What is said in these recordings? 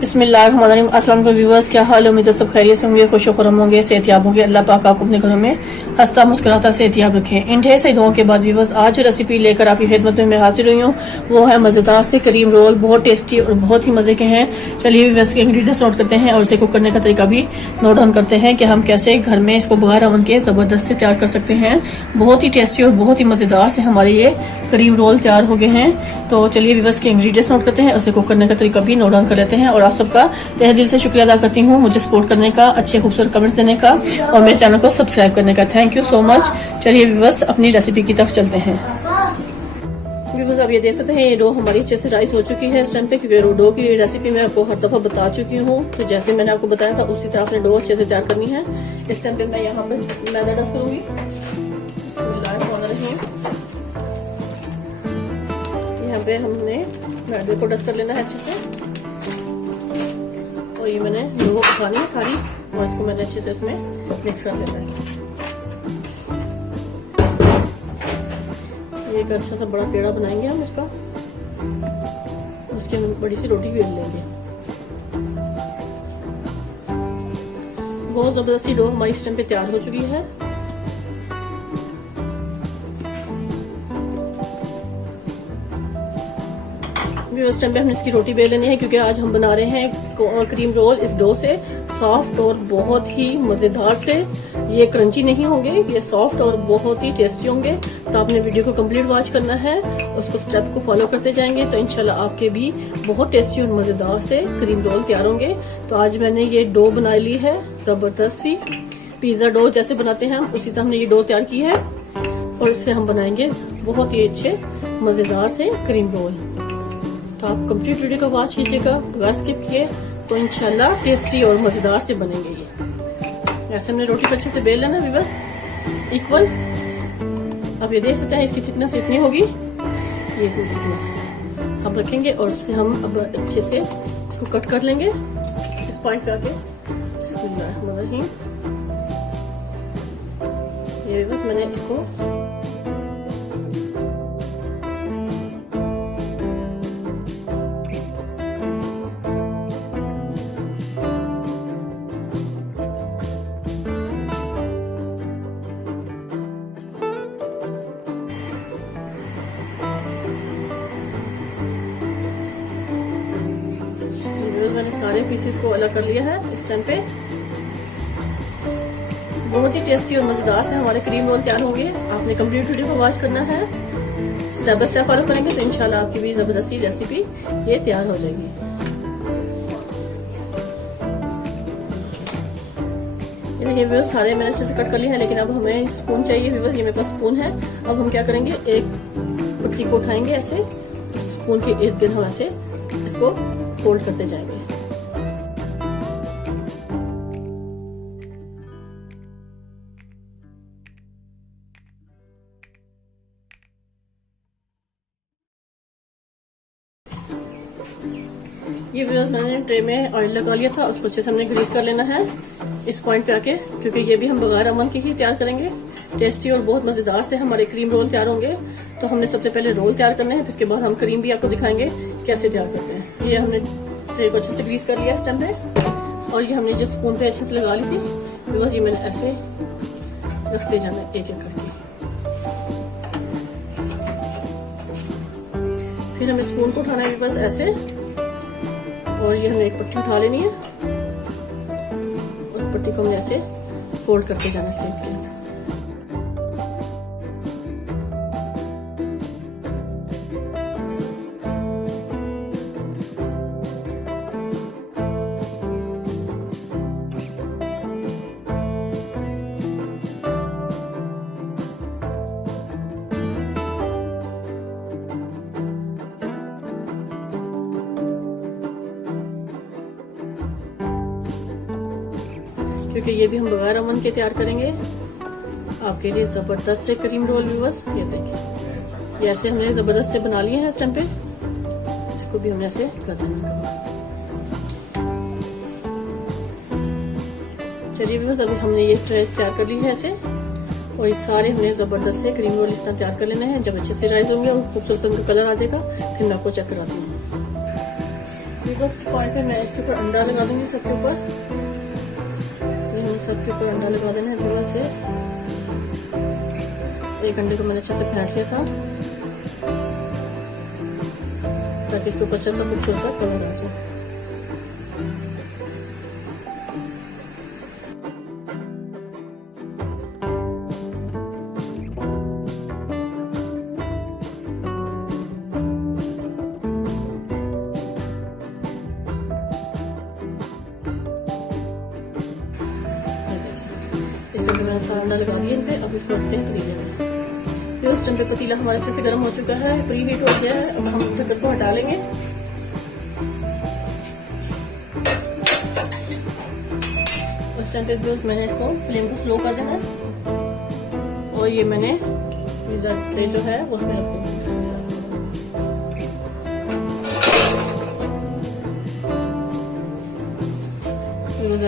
बिस्मिल्लाहिर्रहमानिर्रहीम। अस्सलाम वालेकुम व्यूअर्स, क्या हाल है? उम्मीद है सब खैरियत से होंगे, खुश खुरम होंगे, सेहतयाब होंगे। अल्लाह पाक आपको अपने घरों में हंसता मुस्कुराता सेहतयाब रखें। इन ढेर सारी दुआओं के बाद व्यूअर्स, आज जो रेसिपी लेकर आपकी खिदमत में मैं हाजिर हुई हूँ वो है मज़ेदार से करीम रोल। बहुत टेस्टी और बहुत ही मज़े के हैं। चलिए व्यूअर्स के इंग्रेडिएंट्स नोट करते हैं और इसे कुक करने का तरीका भी नोट डाउन करते हैं कि हम कैसे घर में इसको बगैर ओवन के ज़बरदस्त से तैयार कर सकते हैं। बहुत ही टेस्टी और बहुत ही मज़ेदार से हमारे ये करीम रोल तैयार हो गए हैं। तो चलिए व्यूअर्स के इंग्रेडिएंट्स नोट करते हैं, उसे कुक करने का तरीका भी नोट डाउन कर लेते हैं। और आप सबका तहे दिल से शुक्रिया अदा करती हूँ मुझे सपोर्ट करने का, अच्छे खूबसूरत कमेंट्स देने का और मेरे चैनल को सब्सक्राइब करने का। Thank you so much. चलिए व्यूअर्स अपनी रेसिपी की तरफ चलते हैं। व्यूअर्स आप ये देख सकते हैं ये डो हमारी अच्छे से राइस हो चुकी है इस टाइम पे, क्योंकि डो की रेसिपी मैं आपको हर दफा बता चुकी हूँ। तो जैसे मैंने आपको बताया था उसी तरह अपने डो अच्छे से तैयार करनी है। इस टाइम पे मैं यहाँ पे मैदा डस्ट करूंगी। यहाँ पे हमने मैदे को डस्ट कर लेना है अच्छे से। और ये मैंने डो को पकानी है सारी और इसको मैंने अच्छे से इसमें मिक्स कर लेना है। ये एक अच्छा सा बड़ा पेड़ा बनाएंगे हम इसका, उसके हम बड़ी सी रोटी बेल लेंगे। बहुत जबरदस्ती डो हमारी इस टाइम पे तैयार हो चुकी है। इस टाइम पे हमने इसकी रोटी बेल लेनी है, क्योंकि आज हम बना रहे हैं क्रीम रोल इस डो से। सॉफ्ट और बहुत ही मजेदार से, ये क्रंची नहीं होंगे, ये सॉफ्ट और बहुत ही टेस्टी होंगे। तो आपने वीडियो को कंप्लीट वॉच करना है, उसको स्टेप को फॉलो करते जाएंगे तो इंशाल्लाह आपके भी बहुत टेस्टी और मजेदार से क्रीम रोल तैयार होंगे। तो आज मैंने ये डो बना ली है जबरदस्त सी, पिज्जा डो जैसे बनाते हैं हम उसी तरह हमने ये डो तैयार की है। और इससे हम बनाएंगे बहुत ही अच्छे मजेदार से क्रीम रोल। तो आप कंप्लीट वीडियो को वॉच कीजिएगा बगैर स्किप किए, तो इंशाल्लाह टेस्टी और मजेदार से बनेंगे ये। ऐसे हमने रोटी को अच्छे से बेल लेना व्यूअर्स इक्वल। अब ये देख सकते हैं इसकी थिकनेस इतनी होगी, ये थिकनेस अब रखेंगे और उससे हम अब अच्छे से इसको कट कर लेंगे इस पॉइंट पे आके। बिस्मिल्लाहिर्रहमानिर्रहीम। ये व्यूअर्स मैंने इसको मैंने सारे पीसेस को अलग कर लिया है इस टाइम पे। बहुत ही टेस्टी और मजेदार से हमारे क्रीम रोल तैयार होंगे। आपने कंप्लीट वीडियो को वॉच करना है, स्टेप बाय स्टेप फॉलो करेंगे तो इंशाल्लाह आपकी भी जबरदस्ती रेसिपी ये तैयार हो जाएगी। ये व्यूअर्स सारे मैंने अच्छे से कट कर लिए हैं, लेकिन अब हमें स्पून चाहिए व्यूअर्स। ये मेरे पास स्पून है। अब हम क्या करेंगे, एक पत्ती को उठाएंगे ऐसे, स्पून के इर्द गिर्द हम ऐसे इसको फोल्ड करते जाएंगे। ये व्यूअर्स मैंने ट्रे में ऑयल लगा लिया था, उसको अच्छे से हमने ग्रीस कर लेना है इस पॉइंट पे आके, क्योंकि ये भी हम बगैर ओवन के ही तैयार करेंगे। टेस्टी और बहुत मजेदार से हमारे क्रीम रोल तैयार होंगे। तो हमने सबसे पहले रोल तैयार करने हैं, फिर उसके बाद हम क्रीम भी आपको दिखाएंगे कैसे तैयार करते हैं। ये हमने ट्रे को अच्छे से ग्रीस कर लिया इस टाइम पे, और ये हमने जो स्पून पे अच्छे से लगा ली थी व्यूअर्स, ये मैंने ऐसे रखते जाना एक एक करके। फिर हमें स्पून को उठाना है बस ऐसे, और ये हमें एक पट्टी उठा लेनी है, उस पट्टी को हमने ऐसे फोल्ड करते जाना इसके अंदर। क्योंकि ये भी हम बगैर ओवन के तैयार करेंगे आपके लिए जबरदस्त से क्रीम रोल व्यूअर्स। ये देखिए ये ऐसे हमने जबरदस्त से बना लिए हैं इस टाइम पे। इसको भी हमने ऐसे कर देना। चलिए व्यूअर्स अभी हमने ये ट्रे तैयार कर ली है ऐसे, और ये सारे हमने जबरदस्त से क्रीम रोल इस तरह तैयार कर लेने हैं। जब अच्छे से राइस होंगे और खूबसूरत सा कलर आ जाएगा फिर मैं आपको चेक कराती हूँ। फर्स्ट पॉइंट पे मैं इसके ऊपर अंडा लगा दूंगी सबके ऊपर। सबके ऊपर अंडा लगा देना है थोड़ा से। एक अंडे को मैंने अच्छे से फेंट लिया था ताकि इसके ऊपर अच्छा सा खूबसूरत सा कलर आ जाए। इस टाइम मैंने सारा अंडा लगा दिया इन पे। अब इसको रखते हैं पतीले में। फिर उस टाइम पे पतीला हमारा अच्छे से गर्म हो चुका है, प्री हीट हो गया है। अब हम ढक्कन को हटा लेंगे। उस टाइम पे भी मैंने इसको फ्लेम को स्लो कर देना है और ये मैंने पिज्जा ट्रे जो है उसमें रख देंगे।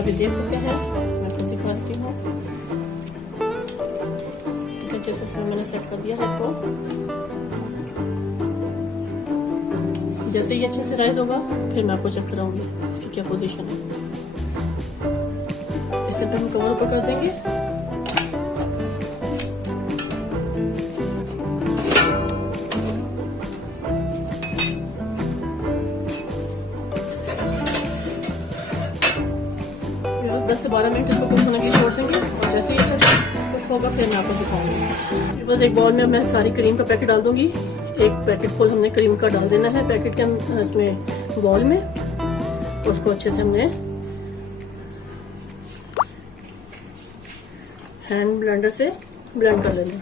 अभी देख सकते हैं, मैं आपको दिखा देती हूँ। अच्छे से मैंने सेट कर दिया है इसको। जैसे ही अच्छे से राइज होगा फिर मैं आपको चेक कराऊंगी इसकी क्या पोजीशन है। इससे पे हम कवर ऊपर कर देंगे। बस 10 से 12 मिनट इसको कुक होने के लिए छोड़ देंगे और जैसे ही अच्छे से कुक होगा फिर मैं आपको दिखाऊंगी। बस एक बाउल में मैं सारी क्रीम का पैकेट डाल दूंगी। एक पैकेट फुल हमने क्रीम का डाल देना है पैकेट के अंदर, इसमें बाउल में। उसको अच्छे से हमने हैंड ब्लेंडर से ब्लेंड कर लेंगे।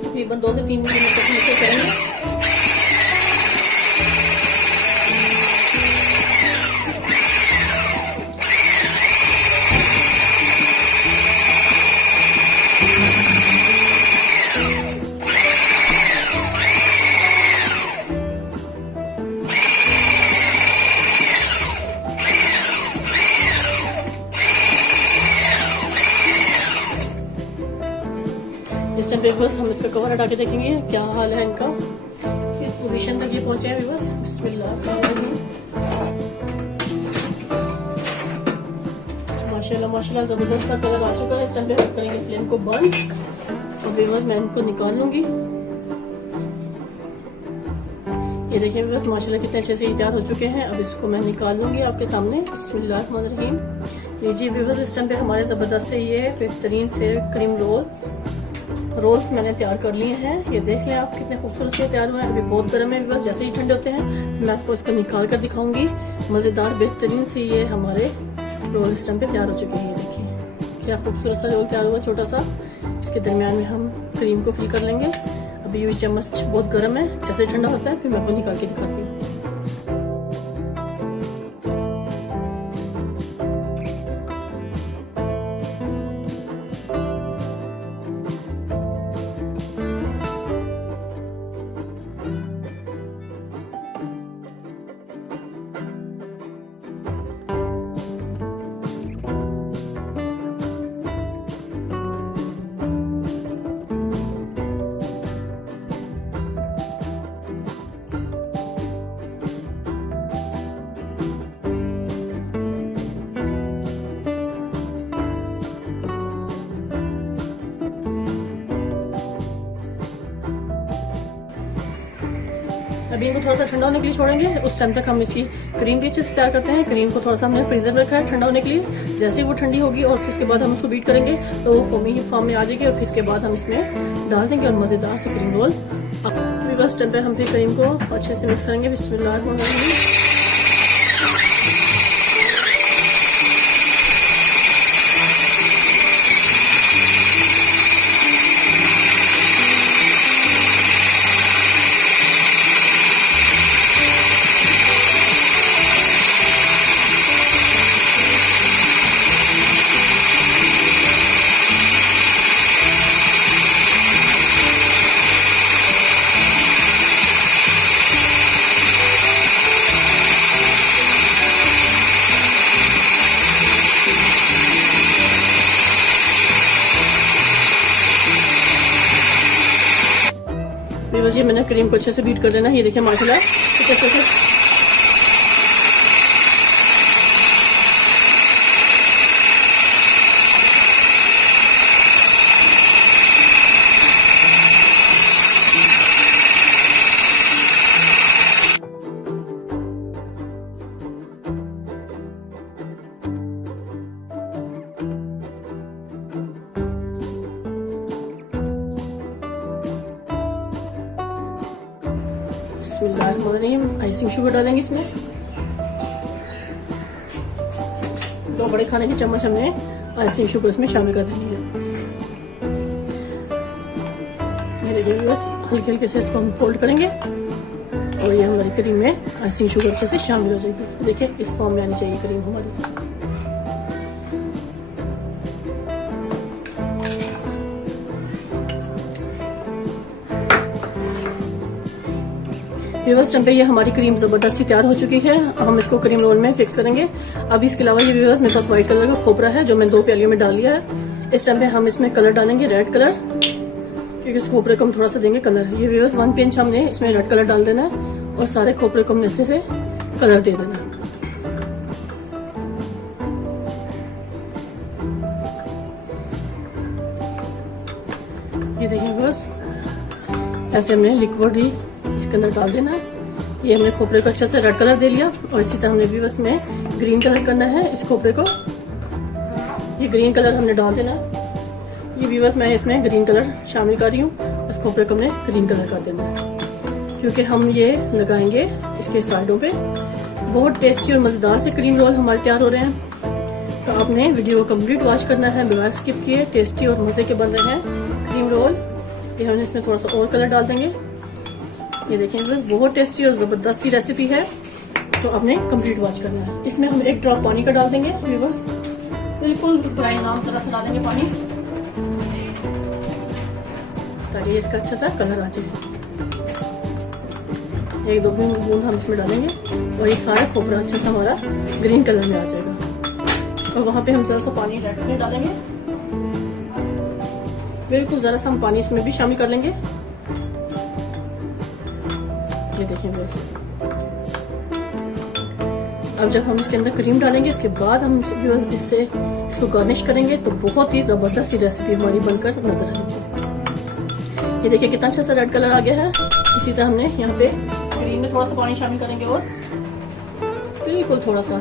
तकरीबन 2 से 3 मिनट तक मिक्स करेंगे। इस टाइम पे बस हम इसका कवर हटा के देखेंगे क्या हाल है इनका। इस पोजीशन तक ये पहुंचे हैं बस। बिस्मिल्लाह, माशाल्लाह माशाल्लाह जबरदस्त सा कलर आ चुका है। इस टाइम पे हम करेंगे फ्लेम को बंद और बस मैं इनको निकाल लूंगी। ये देखिए बस माशाल्लाह कितने अच्छे से तैयार हो चुके हैं। अब इसको मैं निकाल लूंगी आपके सामने। बिस्मिल्लाहिर्रहमानिर्रहीम। लीजिए व्यूअर्स, इस टाइम पे हमारे जबरदस्त से ये बेहतरीन से क्रीम रोल्स मैंने तैयार कर लिए हैं। ये देख लें आप कितने खूबसूरत से तैयार हुए हैं। अभी बहुत गर्म है, बस जैसे ही ठंडे होते हैं मैं आपको इसको निकाल कर दिखाऊंगी। मजेदार बेहतरीन से ये हमारे रोल इस टाइम पे तैयार हो चुके हैं। ये देखिए क्या खूबसूरत सा रोल तैयार हुआ छोटा सा। इसके दरमियान में हम क्रीम को फिल कर लेंगे। अभी ये चम्मच बहुत गर्म है, जैसे ठंडा होता है फिर मैं आपको निकाल के दिखाती हूँ। अभी इनको थोड़ा सा ठंडा होने के लिए छोड़ेंगे। उस टाइम तक हम इसकी क्रीम भी अच्छे से तैयार करते हैं। क्रीम को थोड़ा सा हमने फ्रीजर में रखा है ठंडा होने के लिए। जैसे ही वो ठंडी होगी और फिर इसके बाद हम उसको बीट करेंगे तो वो फोमी फॉर्म में आ जाएगी और फिर इसके बाद हम इसमें डाल देंगे और मजेदार से क्रीम रोल। अब बस टाइम पे हम फिर क्रीम को अच्छे से मिक्स करेंगे। बिस्मिल्लाह। क्रीम को अच्छे से बीट कर देना है। ये देखिए माशाल्लाह अच्छे से बिस्मिल्लाहिर्रहमानिर्रहीम। आइसिंग शुगर डालेंगे इसमें। 2 बड़े खाने के चम्मच हमने आइसिंग शुगर इसमें शामिल कर देनी है। ये देखिए बस हल्के हल्के से इसको हम फोल्ड करेंगे और ये हमारी क्रीम में आइसिंग शुगर अच्छे से शामिल हो जाएगी। देखिए इस फॉर्म में आनी चाहिए क्रीम हमारी। व्यूअर्स टम पे ये हमारी क्रीम जबरदस्ती तैयार हो चुकी है। हम इसको क्रीम रोल में फिक्स करेंगे। अब इसके अलावा ये व्यूअर्स मेरे पास व्हाइट कलर का खोपरा है जो मैं 2 प्यालियों में डाल लिया है। इस टाइम पे हम इसमें कलर डालेंगे रेड कलर, क्योंकि इस खोपरे को हम थोड़ा सा देंगे कलर। ये व्यूअर्स 1 पिंच हमने इसमें रेड कलर डाल देना है और सारे खोपरे को हमने ऐसे से कलर दे देना है। ये देखिए व्यूअर्स ऐसे हमने लिक्विड ही इसके अंदर डाल देना है। ये हमने खोपरे को अच्छे से रेड कलर दे लिया और इसी तरह हमने भी बस में ग्रीन कलर करना है इस खोपरे को। ये ग्रीन कलर हमने डाल देना है। ये भी बस मैं इसमें ग्रीन कलर शामिल कर रही हूँ। इस खोपरे को हमने ग्रीन कलर कर देना है क्योंकि हम ये लगाएंगे इसके साइडों पे। बहुत टेस्टी और मजेदार से क्रीम रोल हमारे तैयार हो रहे हैं। तो आपने वीडियो को कंप्लीट वॉच करना है बगैर स्किप किए। टेस्टी और मजे के बन रहे हैं क्रीम रोल। ये हमने इसमें थोड़ा सा और कलर डाल देंगे। ये देखें बस बहुत टेस्टी और जबरदस्त सी रेसिपी है, तो आपने कंप्लीट वॉच करना है। इसमें हम 1 ड्रॉप पानी का डाल देंगे। बस बिल्कुल प्लेन आम तरह से डालेंगे पानी ताकि इसका अच्छा सा कलर आ जाए। 1-2 बूंद हम इसमें डालेंगे और ये सारा खोपरा अच्छा सा हमारा ग्रीन कलर में आ जाएगा। और वहां पे हम जरा सा पानी रेड में डालेंगे। बिल्कुल जरा सा हम पानी इसमें भी शामिल कर लेंगे। ये देखिए वैसे अब जब हम इसके अंदर क्रीम डालेंगे इसके बाद हम इससे इसको गार्निश करेंगे तो बहुत ही जबरदस्त सी रेसिपी हमारी बनकर नजर आएगी। ये देखिए कितना अच्छा सा रेड कलर आ गया है। इसी तरह हमने यहाँ पे क्रीम में थोड़ा सा पानी शामिल करेंगे और बिल्कुल थोड़ा सा,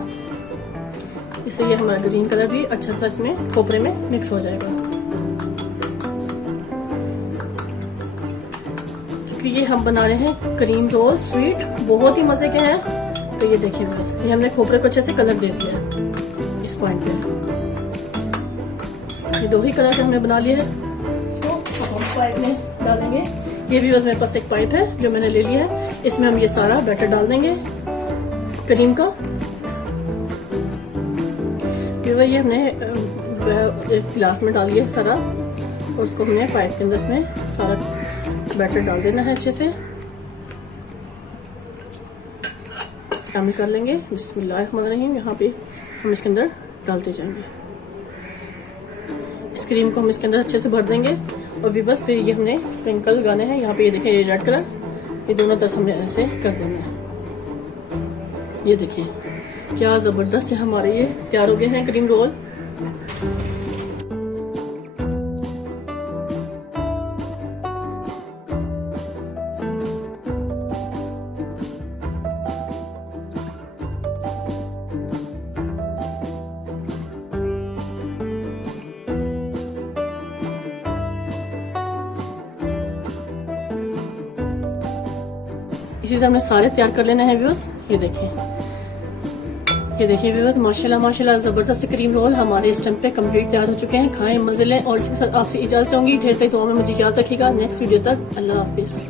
इससे ये हमारा ग्रीन कलर भी अच्छा सा इसमें खोपरे में मिक्स हो जाएगा। ये हम बना रहे हैं क्रीम रोल स्वीट, बहुत ही मजे के हैं। तो ये देखिए बस ये हमने खोपरे को अच्छे से कलर दे दिया है इस पॉइंट पे। ये 2 ही कलर के हमने बना लिए हैं। इसको हम पाइप में डालेंगे। ये भी बस मेरे पास एक पाइप है जो मैंने ले लिया है। इसमें हम ये सारा बैटर डाल देंगे क्रीम का। ये हमने एक गिलास में डाल लिया सारा और उसको हमने पाइप के अंदर इसमें सारा बैटर डाल देना है अच्छे से। शामिल कर लेंगे। बिस्मिल्लाहिर्रहमानिर्रहीम। यहाँ पे हम इसके अंदर डालते जाएंगे। इस क्रीम को हम इसके अंदर अच्छे से भर देंगे और भी बस फिर ये हमने स्प्रिंकल लगाने हैं। यहाँ पे ये देखिए ये रेड कलर, ये दोनों तरफ हमने ऐसे कर देना है। ये देखिए क्या जबरदस्त से हमारे ये तैयार हो गए हैं क्रीम रोल। इसी तरह हमने सारे तैयार कर लेने हैं व्यूअर्स। ये देखिए व्यूअर्स माशाल्लाह माशाल्लाह जबरदस्त क्रीम रोल हमारे इस टाइम पे कंप्लीट तैयार हो चुके हैं। खाएं मजे लें और इसके साथ आपसे इजाजत चाहूंगी। ढेर सारी दुआ में मुझे याद रखिएगा। नेक्स्ट वीडियो तक अल्लाह हाफिज।